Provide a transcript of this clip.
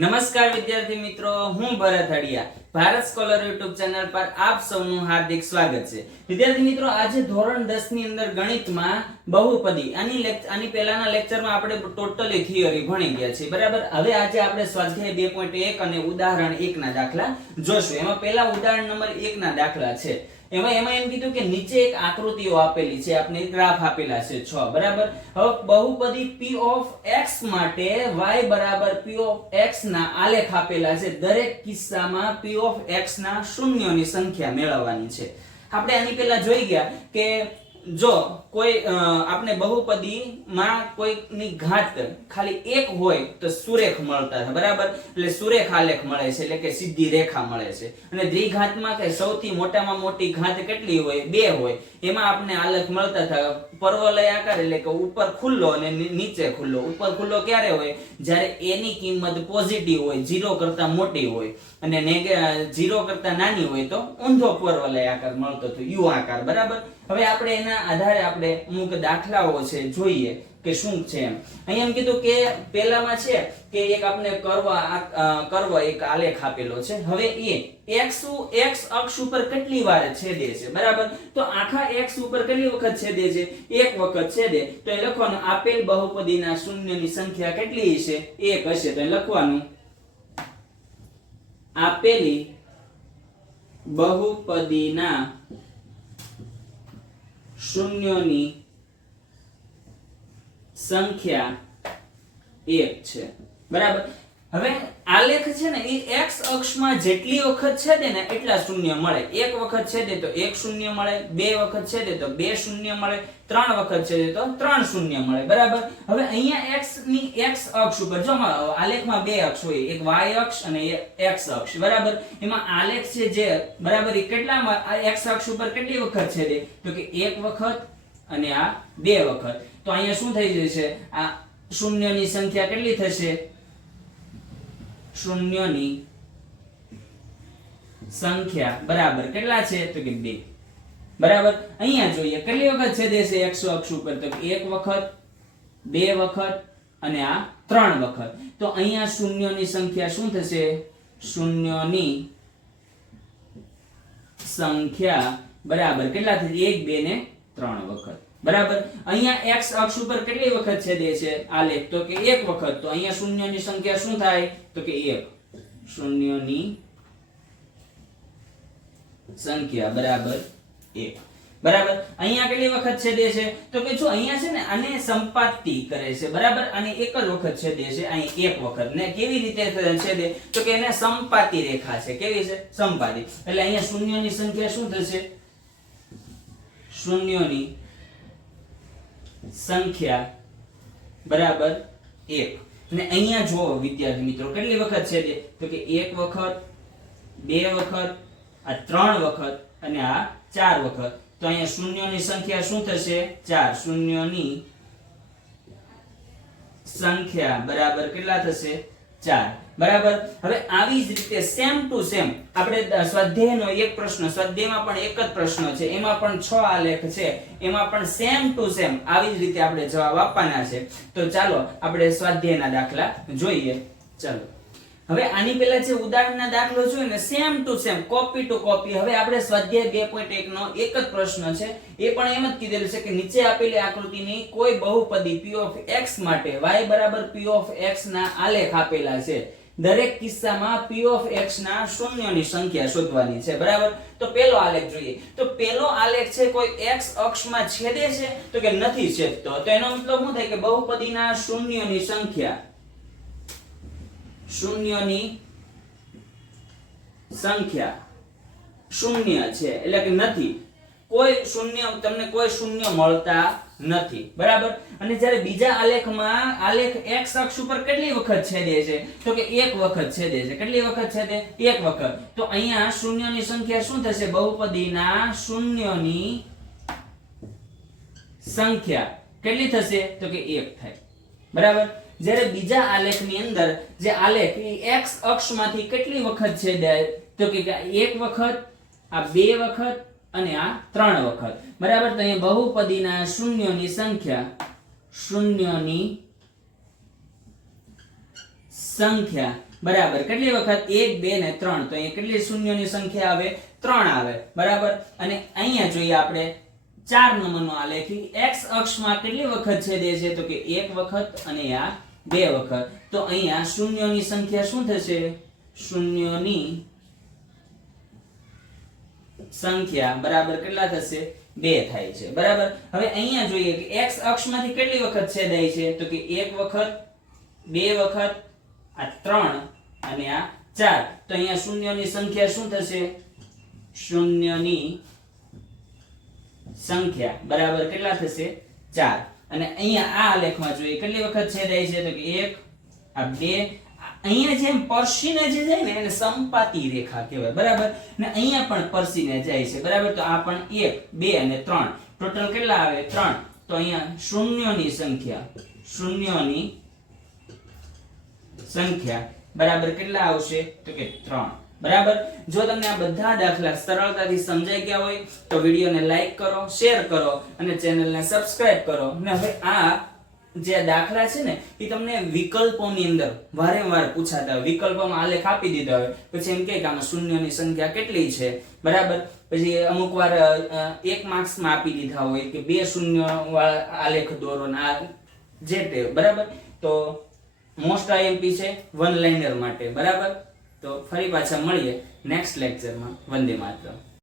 નમસ્કાર વિદ્યાર્થી મિત્રો, હું Bharat Hadiya. Bharat scholar YouTube channel પર આપ સૌનું હાર્દિક સ્વાગત છે. વિદ્યાર્થી મિત્રો, આજે ધોરણ 10 ની અંદર ગણિતમાં બહુપદી આની આની પહેલાના લેક્ચરમાં આપણે ટોટલી થિયરી ભણી ગયા છીએ. બરાબર? હવે આજે આપણે સ્વાધ્યાય 2.1 અને ઉદાહરણ 1 ના દાખલા જોશું. એમાં પહેલા ઉદાહરણ નંબર 1 ના દાખલા છે. એમાં એમાં એમ કીધું કે નીચે એક આકૃતિઓ આપેલી છે આપણે ગ્રાફ આપેલા છે છ, બરાબર? હવે બહુપદી p ઓફ x માટે y બરાબર p ઓફ x ના આલેખ આપેલા છે. દરેક કિસ્સામાં p ઓફ x ના શૂન્યોની સંખ્યા મેળવવાની છે. આપણે આની પહેલા જોઈ ગયા કે જો કોઈ આપણે આપણે બહુપદીમાં કોઈની ઘાત ખાલી એક હોય તો સુરેખ મળતા છે, બરાબર? એટલે સુરેખ આલેખ મળે છે, એટલે કે સીધી રેખા મળે છે. અને દ્વિઘાતમાં કે સૌથી મોટામાં મોટી ઘાત કેટલી હોય? બે હોય. એમાં આપણે આલેખ મળતા હતા પર્વલય આકાર એટલે કે ઉપર ખુલ્લો અને નીચે ખુલ્લો. ઉપર ખુલ્લો ક્યારે હોય? જ્યારે એની કિંમત પોઝિટિવ હોય ઝીરો કરતા મોટી હોય. અને ઝીરો 0 કરતા નાની હોય તો ઊંધો પર્વલય આકાર મળતો હતો, યુ આકાર, બરાબર? હવે આપણે એના આધારે આપણે અમુક દાખલાઓ છે, જોઈએ કે શું છે એમ. અહીંયા એમ કીધું કે પહેલામાં છે કે એક આપણે કર્વ કર્વ એક આલેખ આપેલો છે. હવે એ x x અક્ષ ઉપર કેટલી વાર છેદે છે? બરાબર? તો આખા x ઉપર કેટલી વખત છેદે છે? એક વખત છેદે. તો એ લખવાનું આપેલ બહુપદીના શૂન્યની સંખ્યા કેટલી હશે? એક હશે. તો લખવાનું આપેલી બહુપદીના શૂન્યોની સંખ્યા એક છે. બરાબર? હવે આલેખ છે ને એ x અક્ષમાં જેટલી વખત છેદે ને એટલા શૂન્ય મળે. એક વખત છેદે તો એક શૂન્ય મળે, બે વખત છેદે તો બે શૂન્ય મળે, ત્રણ વખત છેદે તો ત્રણ શૂન્ય મળે. બરાબર? હવે અહીંયા x ની x અક્ષ ઉપર, જો આલેખમાં બે અક્ષ હોય, એક y અક્ષ અને x અક્ષ. બરાબર? એમાં આલેખ છે જે, બરાબર એ કેટલામાં, આ x અક્ષ ઉપર કેટલી વખત છેદે? તો કે એક વખત અને આ બે વખત. તો અહીંયા શું થઈ જશે? આ શૂન્યની સંખ્યા કેટલી થશે? શૂન્યોની સંખ્યા બરાબર કેટલા છે? તો કે બે. બરાબર? અહીંયા જોઈએ, કેટલી વખત છે છે એકસો અક્ષ ઉપર. તો એક વખત, બે વખત અને આ ત્રણ વખત. તો અહીંયા શૂન્યોની સંખ્યા શું થશે? શૂન્યોની સંખ્યા બરાબર કેટલા થશે? એક, બે ને ત્રણ વખત. બરાબર? અહીંયા x અક્ષ ઉપર કેટલી વખત છેદે છે? આલેખ તો કે એક વખત. તો અહીંયા શૂન્યોની સંખ્યા શું થાય? તો કે એક. શૂન્યોની સંખ્યા, બરાબર? એક. બરાબર? અહીંયા કેટલી વખત છેદે છે? તો કે જો અહીંયા છે ને, આને સંપાતિ કરે છે, બરાબર? અને એક જ વખત છેદે છે, અહીં એક વખત. ને કેવી રીતે છેદે? તો કે એને સંપાતી રેખા છે. કેવી છે? સંપાતિ એટલે અહીંયા શૂન્યોની સંખ્યા શું થશે? શૂન્યોની સંખ્યા બરાબર એક. અને અહીંયા જુઓ વિદ્યાર્થી મિત્રો, કેટલી વખત છે તે? તો કે એક વખત, બે વખત, આ ત્રણ વખત અને આ ચાર વખત. તો અહીંયા શૂન્યોની સંખ્યા શું થશે? ચાર. શૂન્યોની સંખ્યા બરાબર કેટલા થશે? ચાર. બરાબર? હવે આવી જ રીતે સેમ ટુ સેમ આપણે સ્વાધ્યાયનો એક પ્રશ્ન, સ્વાધ્યાયમાં પણ એક જ પ્રશ્ન છે. એમાં પણ છ આલેખ છે. એમાં પણ સેમ ટુ સેમ આવી જ રીતે આપણે જવાબ આપવાના છે. તો ચાલો આપણે સ્વાધ્યાયના દાખલા જોઈએ. ચાલો. હવે આની પહેલા જે ઉદાહરણના દાખલો જોયો ને same to same copy to copy હવે આપણે સ્વાધ્યાય 2.1 નો એક જ પ્રશ્ન છે. એ પણ એમ જ કીધેલું છે કે નીચે આપેલી આકૃતિની કોઈ બહુપદી p ઓફ x માટે y બરાબર p ઓફ x ના આલેખ આપેલા છે. દરેક કિસ્સામાં p ઓફ x ના શૂન્યોની સંખ્યા શોધવાની છે, બરાબર? તો પેલો આલેખ જોઈએ. તો પેલો આલેખ છે, કોઈ x અક્ષમાં છેદે છે? તો કે નથી છેદતો. તો એનો મતલબ શું થાય કે બહુપદીના શૂન્યોની સંખ્યા શૂન્યોની સંખ્યા શૂન્ય છે, એટલે કે નથી. કોઈ શૂન્ય, તમને કોઈ શૂન્ય મળતા નથી. બરાબર? અને જ્યારે બીજા આલેખમાં આલેખ x અક્ષ ઉપર કેટલી વખત છેદે છે? તો કે એક વખત છેદે છે. કેટલી વખત છેદે? એક વખત. તો અહીંયા શૂન્યની સંખ્યા શું થશે? બહુપદીના શૂન્યની સંખ્યા. કેટલી થશે? તો કે એક થાય. બરાબર? જ્યારે બીજા આલેખની અંદર જે આલેખ એ x અક્ષમાંથી કેટલી વખત છેદાય તો કે એક વખત, આ બે વખત અને આ ત્રણ વખત. બરાબર? તો અહીંયા બહુપદીના શૂન્યોની સંખ્યા શૂન્યોની સંખ્યા. બરાબર? કેટલી વખત? એક, બે ને ત્રણ. તો અહીંયા કેટલી શૂન્યોની સંખ્યા આવે? ત્રણ આવે. બરાબર? અને અહીંયા જોઈએ આપણે ચાર નંબરનો આલેખ એક્સ અક્ષમાં કેટલી વખત છેદે છે? તો કે એક વખત અને આ બે વખત. તો અહીંયા શૂન્યોની સંખ્યા શું થશે? શૂન્યોની સંખ્યા બરાબર કેટલા થશે? બે થાય છે. બરાબર? હવે અહીંયા જોઈએ કે x અક્ષમાંથી કેટલી વખત છેદાય છે? તો કે એક વખત, બે વખત, આ ત્રણ અને આ ચાર. તો અહીંયા શૂન્યની સંખ્યા શું થશે? શૂન્યની સંખ્યા. બરાબર? કેટલા થશે? ચાર. અને અહીંયા આ આલેખમાં જોઈએ, કેટલી વખત છેદાય છે? તો કે એક, આ બે અહીંયા જેમ પરસીને જે જાય ને એને સંપાતી રેખા કહેવાય, બરાબર? ને અહીંયા પણ પરસીને જાય છે, બરાબર? તો આ પણ એક, બે અને ત્રણ. ટોટલ કેટલા આવે? ત્રણ. તો અહીંયા શૂન્યોની સંખ્યા શૂન્યોની સંખ્યા, બરાબર? કેટલા આવશે? તો કે ત્રણ. બરાબર? જો તમને આ બધા દાખલા સરળતાથી સમજાઈ ગયા હોય, તો વિડીયોને લાઈક કરો, શેર કરો અને ચેનલને સબસ્ક્રાઇબ કરો. ને હવે આ જે દાખલા છે ને, એ તમને વિકલ્પોની અંદર વારંવાર પૂછાતા હોય. વિકલ્પોમાં આલેખ આપી દીધા હોય. પછી એમ કે આમાં શૂન્યની સંખ્યા કેટલી છે? બરાબર? પછી અમુક વાર એક માર્ક્સમાં આપી દીધા હોય કે બે શૂન્ય આલેખ દોરો ના જે તે બરાબર? તો મોસ્ટ આઈએમપી છે વન લાઇનર માટે. બરાબર? તો ફરી પાછા મળીએ નેક્સ્ટ લેક્ચરમાં વંદે માતરમ.